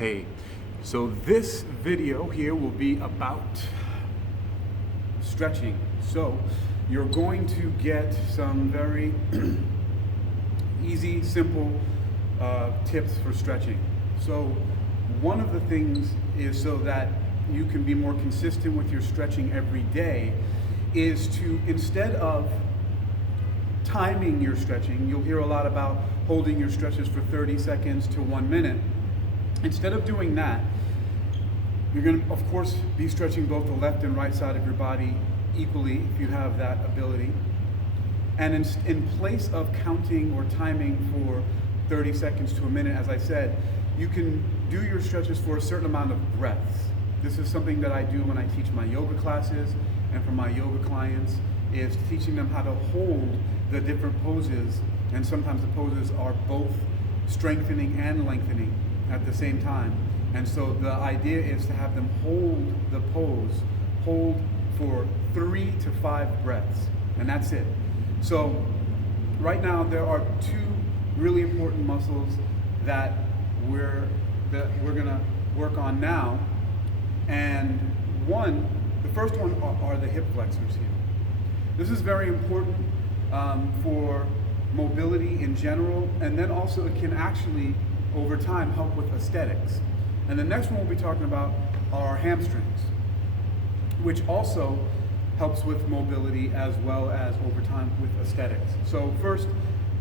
Hey, so this video here will be about stretching. So you're going to get some very easy, simple tips for stretching. So one of the things is so that you can be more consistent with your stretching every day is to, instead of timing your stretching, you'll hear a lot about holding your stretches for 30 seconds to 1 minute. Instead of doing that, you're going to, of course, be stretching both the left and right side of your body equally if you have that ability. And in place of counting or timing for 30 seconds to a minute, as I said, you can do your stretches for a certain amount of breaths. This is something that I do when I teach my yoga classes and for my yoga clients, is teaching them how to hold the different poses, and sometimes the poses are both strengthening and lengthening at the same time. And so the idea is to have them hold the pose, hold for 3 to 5 breaths, and that's it. So right now there are 2 really important muscles that we're gonna work on now. And the first one are the hip flexors here. This is very important for mobility in general, and then also it can actually over time help with aesthetics. And the next one we'll be talking about are hamstrings, which also helps with mobility as well as over time with aesthetics. So first,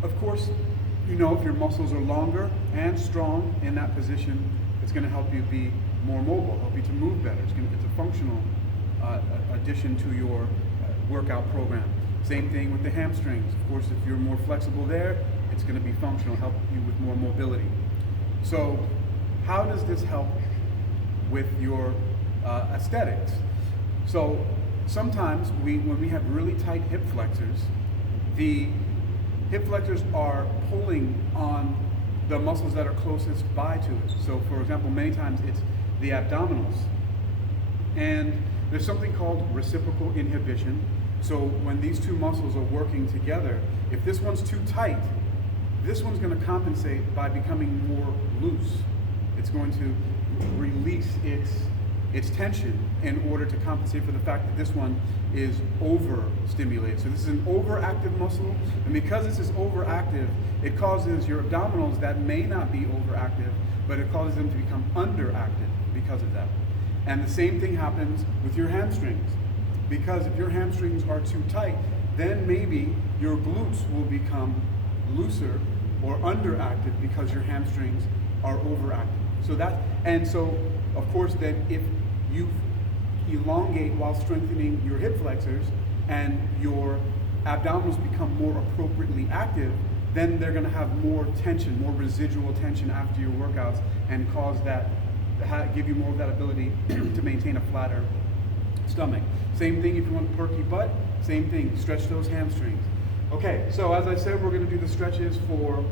of course, you know, if your muscles are longer and strong in that position, it's going to help you be more mobile, help you to move better. It's a functional addition to your workout program. Same thing with the hamstrings. Of course, if you're more flexible there, it's going to be functional, help you with more mobility. So how does this help with your aesthetics? So sometimes when we have really tight hip flexors, the hip flexors are pulling on the muscles that are closest by to it. So for example, many times it's the abdominals. And there's something called reciprocal inhibition. So when these 2 muscles are working together, if this one's too tight, this one's going to compensate by becoming more loose. It's going to release its tension in order to compensate for the fact that this one is overstimulated. So this is an overactive muscle, and because this is overactive, it causes your abdominals that may not be overactive, but it causes them to become underactive because of that. And the same thing happens with your hamstrings, because if your hamstrings are too tight, then maybe your glutes will become looser or underactive because your hamstrings are overactive. So of course then if you elongate while strengthening your hip flexors and your abdominals become more appropriately active, then they're going to have more tension, more residual tension after your workouts, and give you more of that ability to maintain a flatter stomach. Same thing if you want a perky butt, same thing, stretch those hamstrings. Okay, so as I said, we're going to do the stretches for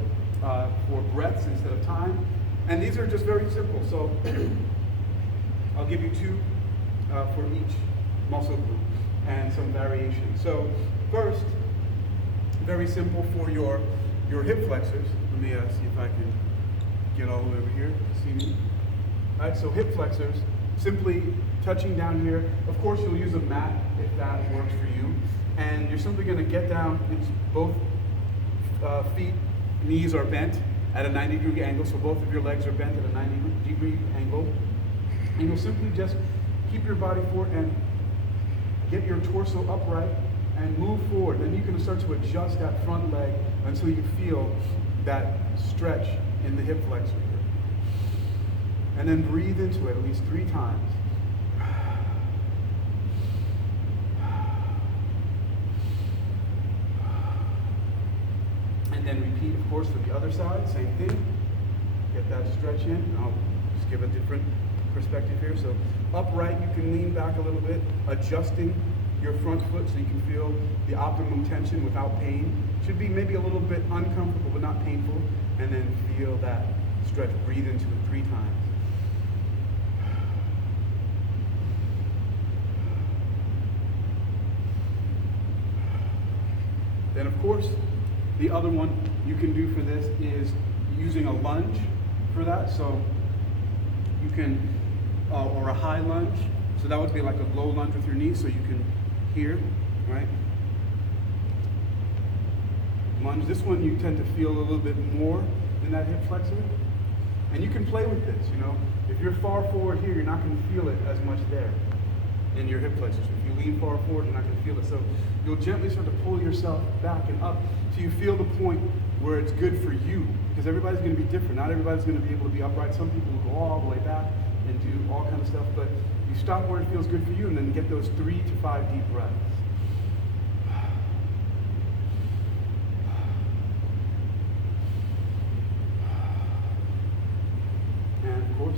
breaths instead of time, and these are just very simple. So I'll give you 2 for each muscle group and some variation. So first, very simple for your hip flexors. Let me see if I can get all the way over here. See me? All right, so hip flexors, simply touching down here. Of course, you'll use a mat if that works for you. And you're simply going to get down. It's both feet, knees are bent at a 90-degree angle, so both of your legs are bent at a 90-degree angle. And you'll simply just keep your body forward and get your torso upright and move forward. Then you can start to adjust that front leg until you feel that stretch in the hip flexor. And then breathe into it at least 3 times. And then repeat, of course, for the other side, same thing. Get that stretch in. I'll just give a different perspective here. So upright, you can lean back a little bit, adjusting your front foot so you can feel the optimum tension without pain. Should be maybe a little bit uncomfortable, but not painful. And then feel that stretch. Breathe into it 3 times. Then, of course, the other one you can do for this is using a lunge for that. So You can, or a high lunge. So that would be like a low lunge with your knees, so you can here, right? Lunge. This one you tend to feel a little bit more in that hip flexor. And you can play with this, you know. If you're far forward here, you're not going to feel it as much there in your hip flexors. If you lean far forward, you're not going to feel it. So you'll gently start to pull yourself back and up till you feel the point where it's good for you. Because everybody's going to be different. Not everybody's going to be able to be upright. Some people will go all the way back and do all kind of stuff. But you stop where it feels good for you and then get those 3 to 5 deep breaths.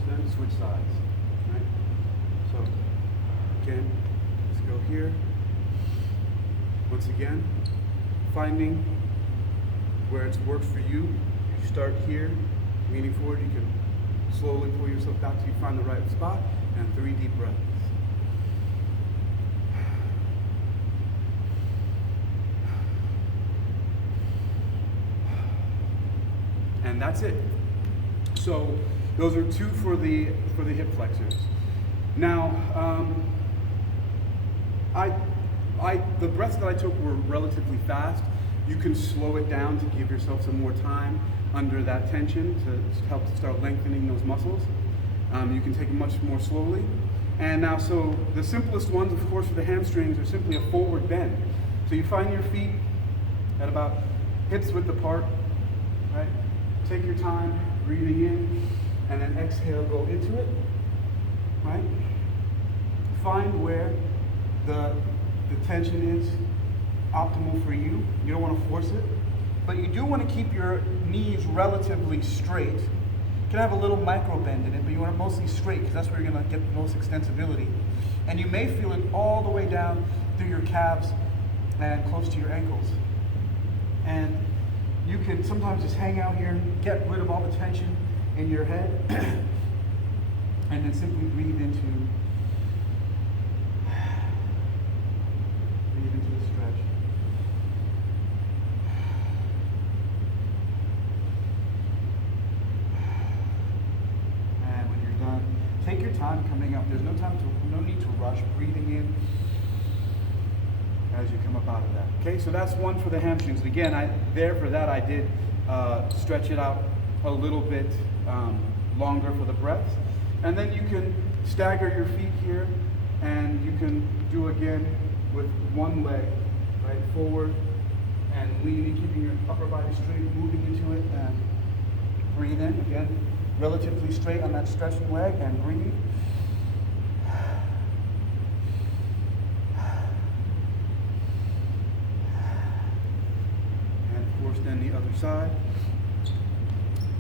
Then switch sides, right? So again, let's go here. Once again, finding where it's worked for you. You start here, leaning forward. You can slowly pull yourself back till you find the right spot, and 3 deep breaths. And that's it. So those are 2 for the hip flexors. Now, the breaths that I took were relatively fast. You can slow it down to give yourself some more time under that tension to help to start lengthening those muscles. You can take it much more slowly. And now, so the simplest ones, of course, for the hamstrings are simply a forward bend. So you find your feet at about hips width apart, right? Take your time, breathing in. And then exhale, go into it, right? Find where the tension is optimal for you. You don't want to force it, but you do want to keep your knees relatively straight. You can have a little micro bend in it, but you want it mostly straight because that's where you're going to get the most extensibility. And you may feel it all the way down through your calves and close to your ankles. And you can sometimes just hang out here and get rid of all the tension in your head, and then simply breathe into the stretch. And when you're done, take your time coming up. There's no need to rush. Breathing in as you come up out of that. Okay, so that's one for the hamstrings. Again, I did stretch it out a little bit longer for the breaths. And then you can stagger your feet here, and you can do again with one leg, right, forward and leaning, keeping your upper body straight, moving into it, and breathe in again, relatively straight on that stretching leg, and breathe. And of course then the other side.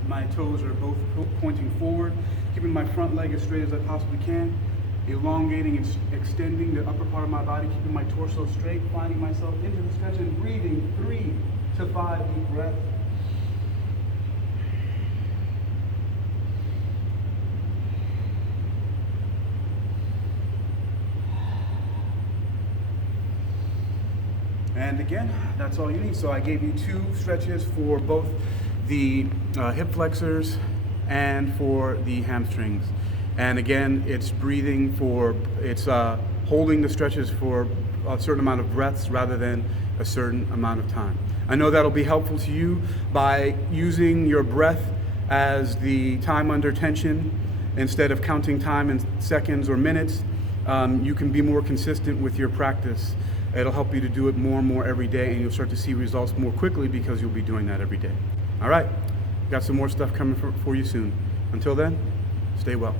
My toes are both pointing forward, keeping my front leg as straight as I possibly can, elongating and extending the upper part of my body, keeping my torso straight, finding myself into the stretch and breathing 3 to 5 deep breaths. And again, that's all you need. So I gave you 2 stretches for both the hip flexors and for the hamstrings. And again, it's breathing it's holding the stretches for a certain amount of breaths rather than a certain amount of time. I know that'll be helpful to you by using your breath as the time under tension instead of counting time in seconds or minutes. You can be more consistent with your practice. It'll help you to do it more and more every day, and you'll start to see results more quickly because you'll be doing that every day. All right, got some more stuff coming for you soon. Until then, stay well.